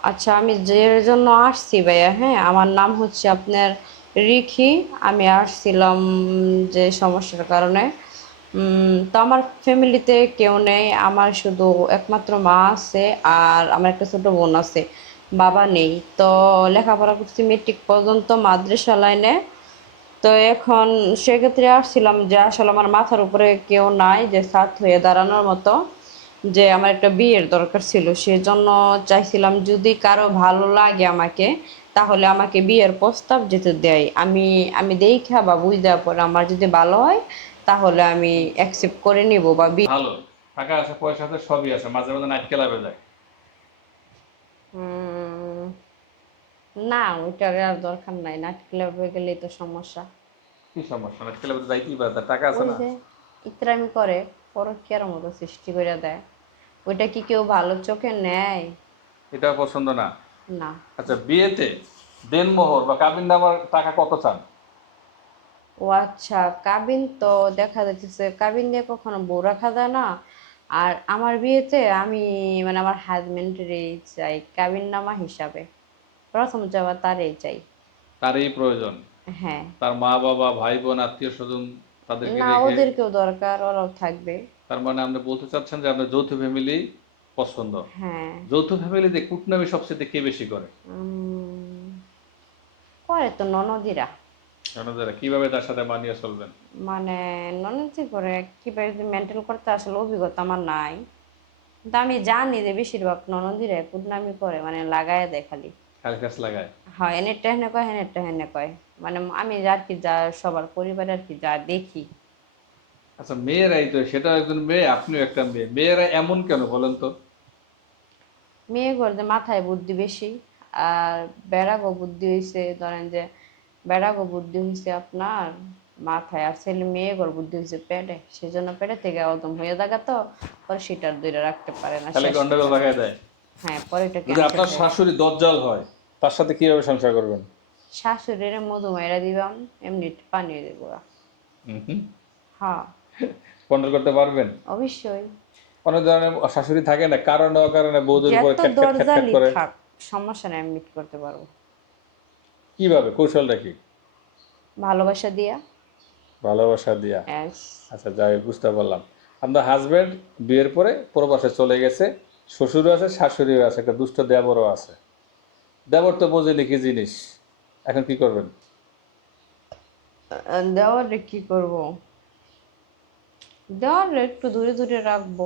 আচ্ছা আমি যে জন্য আসছি ভাইয়া হ্যাঁ আমার নাম হচ্ছে আপনার রিখি আমি আসছিলাম যে সমস্যার কারণে। তো আমার ফ্যামিলিতে কেউ নেই, আমার শুধু একমাত্র মা আছে আর আমার একটা ছোটো বোন আছে, বাবা নেই। তো লেখাপড়া করছি মেট্রিক পর্যন্ত মাদ্রাসা লাইনে তো এখন সেক্ষেত্রে আসছিলাম যে আসলে আমার মাথার উপরে কেউ নাই, যে সাথ হয়ে দাঁড়ানোর মতো। যে আমার একটা বিয়ের দরকার ছিল সেজন্য চাইছিলাম যদি কারও ভালো লাগে আমাকে তাহলে আমাকে বিয়ের প্রস্তাব যেতে দেয়। আমি আমি দেখা বা বুঝতে পরে আমার যদি ভালো হয় তাহলে আমি অ্যাকসেপ্ট করে নিব বা বিয়ে ভালো। টাকা আছে পয়সা আছে সবই আছে। মাঝে মাঝে নাইট ক্লাবে যায়। না ওইটার আর দরকার নাই। নাইট ক্লাবে গেলেই তো সমস্যা। কি সমস্যা? নাইট ক্লাবে যাইতেই পারে টাকা আছে না? ইত্রামি করে। পরকীয়ার মতো সৃষ্টি করে দেয়। ওইটা কি কেউ ভালো চোখে নেয়? এটা পছন্দ না। না। আচ্ছা বিয়েতে দেনমোহর বা কাবিন নামার টাকা কত চান? ও আচ্ছা কাবিন তো দেখা যাচ্ছে কাবিন দিয়ে কখনো বউ রাখা যায় না। আর আমার বিয়েতে আমি মানে আমার হাজবেন্ডেরই চাই কাবিন নামা হিসাবে। প্রথম যাওয়া তারই চাই। তারই প্রয়োজন। হ্যাঁ। তার মা বাবা ভাই বোন আত্মীয় স্বজন তাদেরকে না ওদেরকেও দরকার ওরাও থাকবে। তার মানে আপনি বলতে চাচ্ছেন যে আপনার যৌথ ফ্যামিলি পছন্দ? হ্যাঁ। যৌথ ফ্যামিলিতে কুটনামি সবচেয়ে কে বেশি করে? করে তো ননদিরা। কীভাবে তার সাথে মানিয়ে চলবেন? মানে ননদি করে কীভাবে মেনটেন করতে আসলে অভিজ্ঞতা আমার নাই। কিন্তু আমি জানি যে বেশিরভাগ ননদিরা কুদনামি করে মানে লাগায় দেয় খালি। খালি কাজ লাগায়? হয় এনে টেহনে কয় হেনে টেহনে কয়। মানে আমি আর কি যা সবার পরিবারে আর কি যা দেখি। আচ্ছা মেয়েরাই তো সেটা একজন মেয়ে আপনিও একটা মেয়ে। মেয়েরা এমন কেন বলেন তো? মেয়ে করতে মাথায় বুদ্ধি বেশি আর বেড়াগো বুদ্ধি হয়েছে ধরেন যে বেড়াগো বুদ্ধি হয়েছে আপনার মাথায় আর ছেলে মেয়ে ঘর বুদ্ধি হয়েছে পেটে। সেজন্য পেটে থেকে অদম হয়ে থাকা তো পরে সেটার দুইটা রাখতে পারে না খালি গন্ডগোল লাগাই দেয় হ্যাঁ পরে এটা আপনার শাশুড়ি দজ্জাল হয় তার সাথে কীভাবে সংসার করবেন? শাশুড়ির মধু মাইরা দিবাম এমনি পানি দেবো। হ্যাঁ। কন্ট্রোল করতে পারবেন? অবশ্যই। অনেক ধরনের শাশুড়ি থাকে না কারণে অকারণে বৌদের উপর সমস্যা নেই আমি মিট করতে পারব। কীভাবে? কৌশলটা কি? ভালোবাসা দিয়া। ভালোবাসা দিয়া। আচ্ছা যাই বুঝতে পারলাম। আপনার হাজবেন্ড বিয়ের পরে প্রবাসে চলে গেছে শ্বশুরও আছে শাশুড়িও আছে একটা দুষ্ট দেবরও আছে। দেবর তো বোঝেনি কি জিনিস। এখন কি করবেন? দেওয়ারে কি করব? দেওয়ারে একটু দূরে দূরে রাখব।